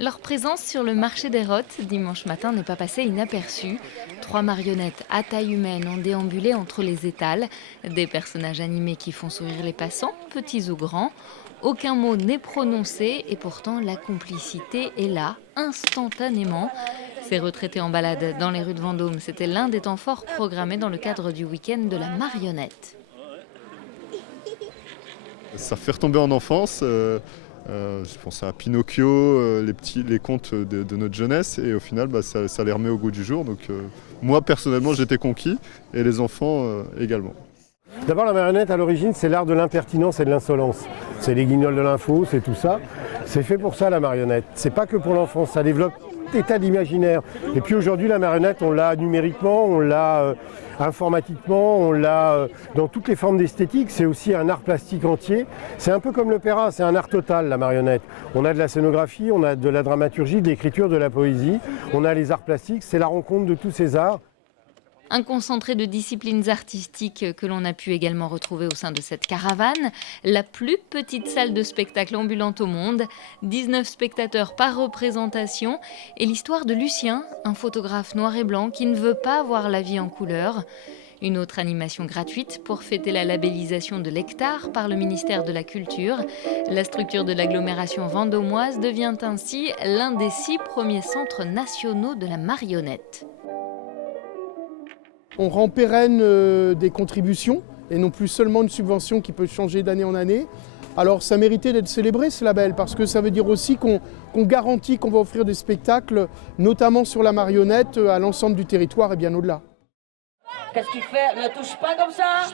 Leur présence sur le marché des Rottes dimanche matin n'est pas passée inaperçue. 3 marionnettes à taille humaine ont déambulé entre les étals. Des personnages animés qui font sourire les passants, petits ou grands. Aucun mot n'est prononcé et pourtant la complicité est là, instantanément. Ces retraités en balade dans les rues de Vendôme, c'était l'un des temps forts programmés dans le cadre du week-end de la marionnette. Ça fait retomber en enfance. Je pensais à Pinocchio, les contes de notre jeunesse, et au final, ça les remet au goût du jour. Donc, moi, personnellement, j'étais conquis, et les enfants également. D'abord, la marionnette, à l'origine, c'est l'art de l'impertinence et de l'insolence. C'est les guignols de l'info, c'est tout ça. C'est fait pour ça, la marionnette. C'est pas que pour l'enfance, ça développe des tas d'imaginaire. Et puis aujourd'hui, la marionnette, on l'a numériquement, on l'a informatiquement, on l'a dans toutes les formes d'esthétique. C'est aussi un art plastique entier. C'est un peu comme l'opéra, c'est un art total, la marionnette. On a de la scénographie, on a de la dramaturgie, de l'écriture, de la poésie. On a les arts plastiques, c'est la rencontre de tous ces arts. Un concentré de disciplines artistiques que l'on a pu également retrouver au sein de cette caravane. La plus petite salle de spectacle ambulante au monde, 19 spectateurs par représentation et l'histoire de Lucien, un photographe noir et blanc qui ne veut pas voir la vie en couleur. Une autre animation gratuite pour fêter la labellisation de l'hectare par le ministère de la Culture. La structure de l'agglomération vendômoise devient ainsi l'un des 6 premiers centres nationaux de la marionnette. On rend pérenne des contributions et non plus seulement une subvention qui peut changer d'année en année. Alors ça méritait d'être célébré ce label parce que ça veut dire aussi qu'on garantit qu'on va offrir des spectacles, notamment sur la marionnette, à l'ensemble du territoire et bien au-delà. Qu'est-ce qu'il fait? Ne touche pas comme ça.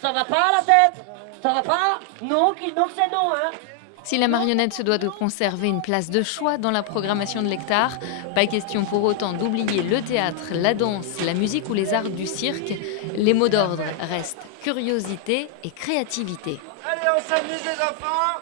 Ça va pas la tête? Ça va pas? Non, donc c'est non, hein. Si la marionnette se doit de conserver une place de choix dans la programmation de l'hectare, pas question pour autant d'oublier le théâtre, la danse, la musique ou les arts du cirque. Les mots d'ordre restent curiosité et créativité. Allez, on s'amuse les enfants!